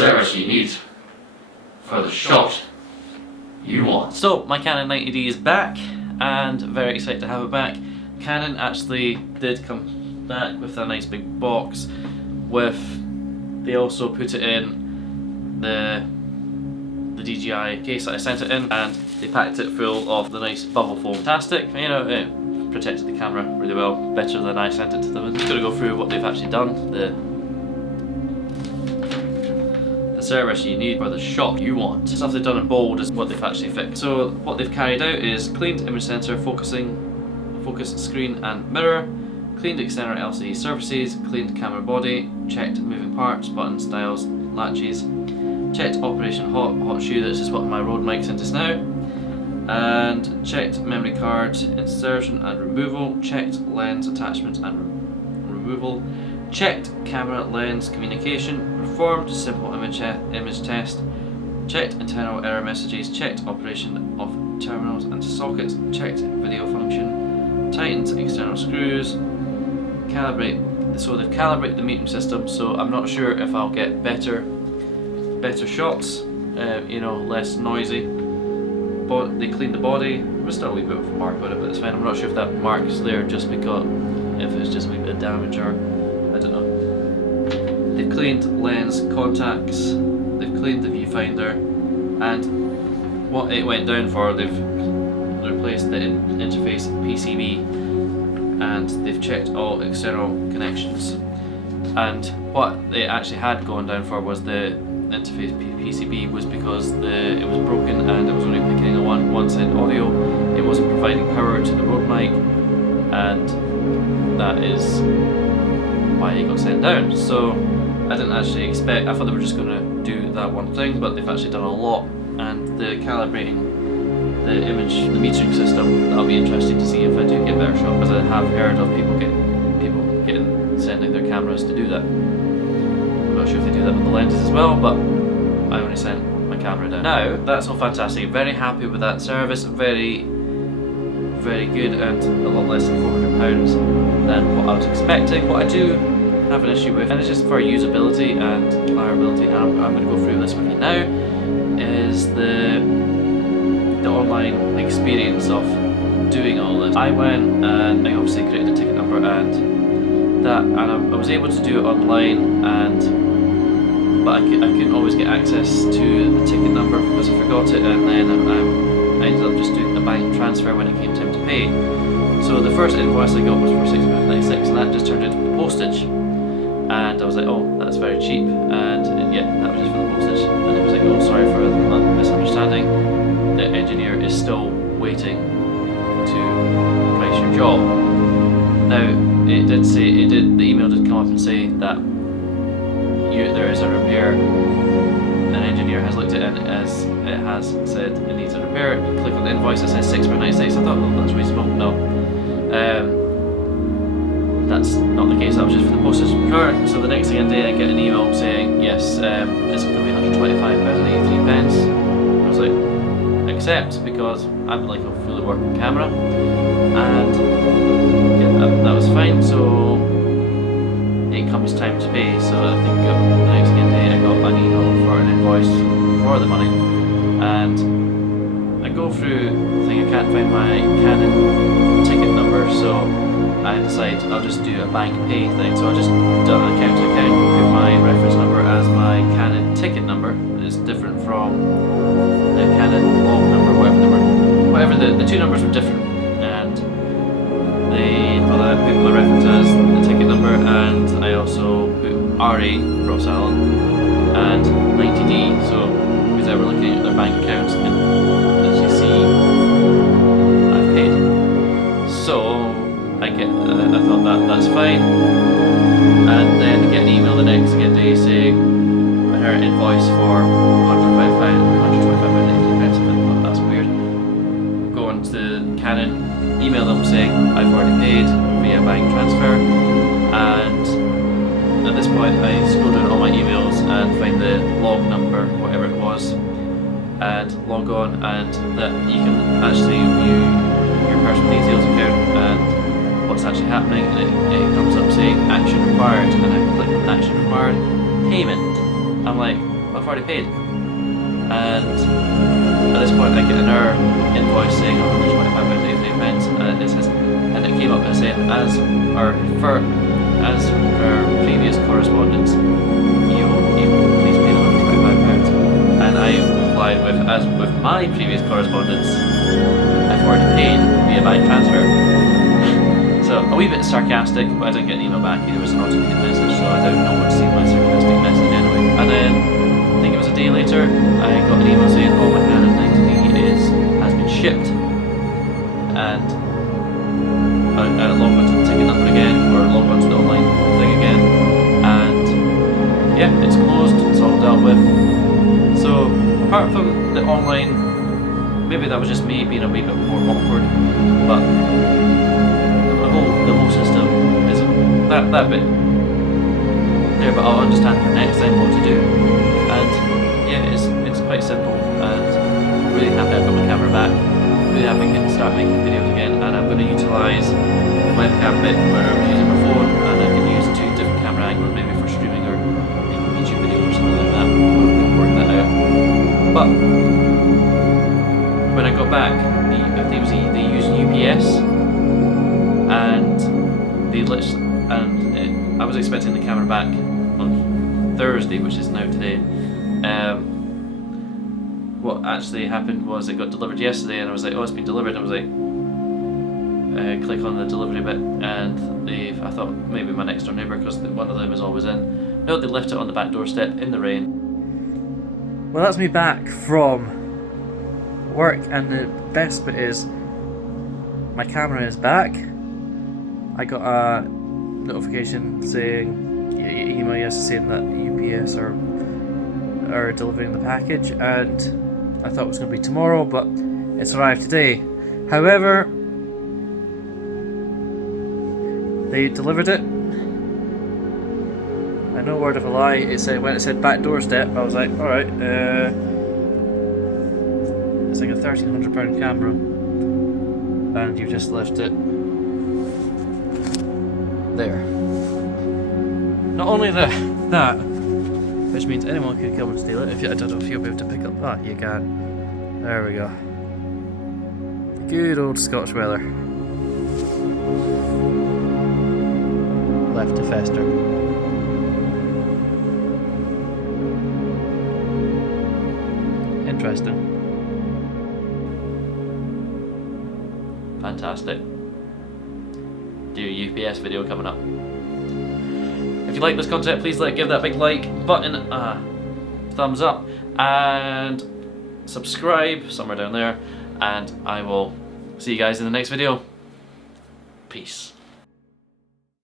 service you need for the shot you want. So my Canon 90D is back, and very excited to have it back. Canon actually did come back with a nice big box they also put it in the DJI case that I sent it in, and they packed it full of the nice bubble foam. Fantastic, you know, it protected the camera really well, better than I sent it to them. I'm just going to go through what they've actually done. The service you need for the shot you want. The stuff they've done in bold is what they've actually fixed. So what they've carried out is cleaned image sensor, focus screen and mirror, cleaned external LCD surfaces, cleaned camera body, checked moving parts, buttons, dials, latches, checked operation hot shoe, this is what my Rode mic's into now, and checked memory card insertion and removal, checked lens attachment and removal, checked camera lens communication, performed simple image test, checked internal error messages, checked operation of terminals and sockets, checked video function, tightened external screws, so they've calibrated the metering system, so I'm not sure if I'll get better shots, you know, less noisy. But they cleaned the body. There's still a wee bit of a mark on it, but it's fine. I'm not sure if that mark's there just because, if it's just a wee bit of damage or I don't know. They've cleaned lens contacts, they've cleaned the viewfinder, and what it went down for, they've replaced the interface PCB, and they've checked all external connections. And what they actually had going down for was the interface PCB, was because it was broken and it was only picking a one side audio. It wasn't providing power to the Rode mic, and that is why it got sent down. So I didn't actually expect, I thought they were just going to do that one thing, but they've actually done a lot. And the calibrating the metering system, that'll be interesting to see if I do get better shot, because I have heard of people sending their cameras to do that. I'm not sure if they do that with the lenses as well, but I only sent my camera down. Now, that's all fantastic. Very happy with that service. Very, very good, and a lot less than £400 than what I was expecting. What I do have an issue with, and it's just for usability and reliability, and I'm going to go through this with you now, is the online experience of doing all this. I went and I obviously created a ticket number, and I was able to do it online, but I couldn't always get access to the ticket number because I forgot it, and then I ended up just doing a bank transfer when it came time to pay. So the first invoice I got was for £6.96, and that just turned into postage. And I was like, oh, that's very cheap, and yeah, that was just for the postage. And it was like, oh, sorry for the misunderstanding. The engineer is still waiting to price your job. Now, the email did come up and say that there is a repair. An engineer has looked at it, and as it has said it needs a repair. You click on the invoice, it says £6.96. I thought, oh, that's reasonable. No. That's not the case, that was just for the postage return. So the next thing I did, I get an email saying, yes, it's going to be £125.83. I was like, accept, because I'm like a fully working camera, and yeah, that was fine. So it comes time to pay, so I think the next day I got an email for an invoice for the money, and I go through the thing, I can't find my Canon ticket number, so I decide I'll just do a bank pay thing. So I just done account to account, put my reference number as my Canon ticket number. It's different from the Canon log number, whatever the two numbers were different, and I put my reference as the ticket number, and I also put RA Ross Allen and 90D, so because I were looking at their bank accounts, and as you see, I've paid. So I thought that's fine, and then I get an email the next day saying I heard an invoice for £125.83. I thought that's weird. Go on to Canon, email them saying I've already paid via bank transfer, and at this point I scroll down all my emails and find the log number, whatever it was, and log on, and that you can actually view your personal details account and what's actually happening, and it comes up saying action required, and I click on action required, payment. I'm like, I've already paid. And at this point I get an error invoice saying £125.83, and it says, and it came up and saying, as our previous correspondence, you please pay £125. And I replied with, as with my previous correspondence, I've already paid via bank transfer. So a wee bit sarcastic, but I didn't get an email back. It was an automated message, so I don't know what to see my sarcastic message anyway. And then I think it was a day later, I got an email saying, "Oh, my Canon 90D has been shipped," and I logged onto the ticket number again, or logged onto the online thing again, and yeah, it's closed. It's all dealt with. So apart from the online, maybe that was just me being a wee bit more awkward, but the whole system is that bit there, but I'll understand for next time what to do. And yeah, it's quite simple, and I'm really happy I've got my camera back. Really happy I can start making videos again, and I'm going to utilise the webcam bit where I was using my phone, and I can use 2 different camera angles, maybe for streaming or making YouTube videos or something like that. We'll work that out. But when I got back, they used UPS, and I was expecting the camera back on Thursday, which is now today. What actually happened was it got delivered yesterday, and I was like, "Oh, it's been delivered." And I was like, click on the delivery bit, and I thought maybe my next door neighbour, because one of them is always in. No, they left it on the back doorstep in the rain. Well, that's me back from work, and the best bit is my camera is back. I got a notification saying, email yesterday saying that UPS are delivering the package, and I thought it was going to be tomorrow, but it's arrived today. However, they delivered it. I no word of a lie. When it said back doorstep, I was like, all right. It's like a £1,300 camera, and you've just left it there. Not only that, which means anyone could come and steal it. I don't know if you'll be able to pick up. Ah, you can. There we go. The good old Scotch weather. Left to fester. Interesting. Fantastic. Do a UPS video coming up. If you like this content, please give that big like button, thumbs up, and subscribe somewhere down there, and I will see you guys in the next video. Peace.